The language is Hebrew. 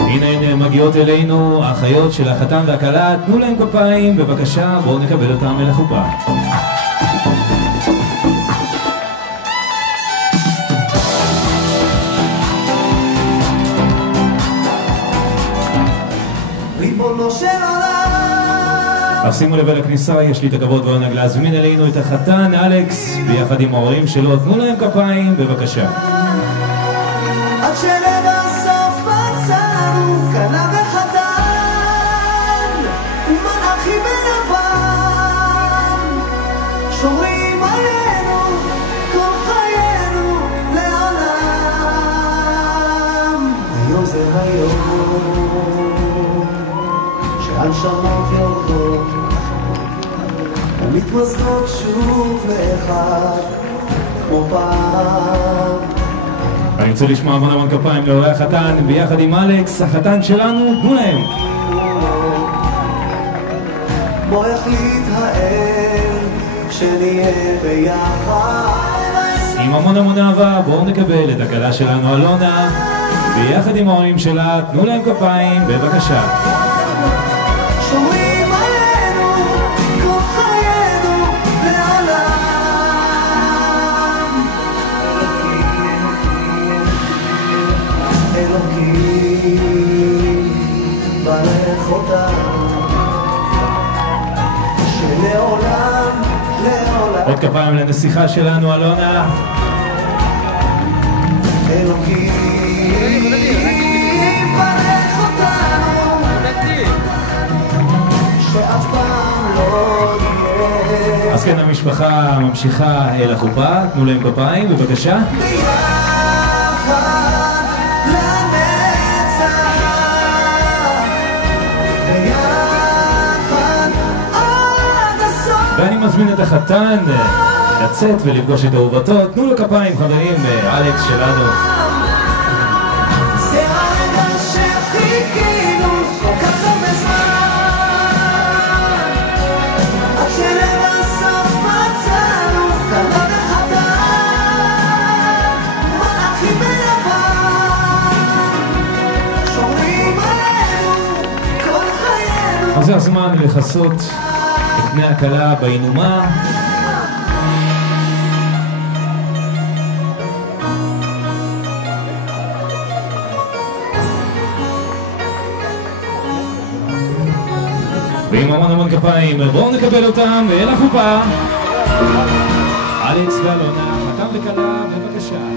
הנה הן מגיעות אלינו, האחיות של החתן והכלה, תנו להם כפיים, בבקשה, בואו נקבל אותם אל החופה. ריבונו של עולם. אז שימו לב אל הכניסה, יש לי את הכבוד והעונג להזמין אלינו את החתן אלכס, ביחד עם ההורים שלו, תנו להם כפיים, בבקשה. עד שלבסוף מצאנו כלה וחתן, מלאכים בלבן, שומרים עלינו כל חיינו לעולם. היום זה היום שהנשמות יורדות ומתמזגות שוב לאחד כמו פעם. אני רוצה לשמוע המון כפיים להורי החתן, ביחד עם אלכס, החתן שלנו, תנו להם. בוא יחליט האל שנהיה ביחד. עם המון אהבה, בואו נקבל את הכלה שלנו אלונה, ביחד עם ההורים שלה, תנו להם כפיים, בבקשה. שומרים עלינו כל חיינו לעולם. אלוקים ברך אותם שלעולם לעולם. עוד כפיים לנסיכה שלנו אלונה. אלוקים ברך אותנו שאף פעם לא נהיה. אז כן, המשפחה ממשיכה אל החופה, תנו להם כפיים, בבקשה. ואני מזמין את החתן לצאת ולפגוש את אהובתו. תנו לו כפיים, חברים, אלכס שלנו. זה הרגע שחיכינו כל כך הרבה זמן, עד שלבסוף מצאנו כלה וחתן, מלאכים בלבן, שומרים עלינו כל חיינו. אז זה הזמן לחסות את פני הכלה בעינומה. ועם המון כפיים, בואו נקבל אותם אל החופה. אלכס ואלונה, חתן וכלה, בבקשה.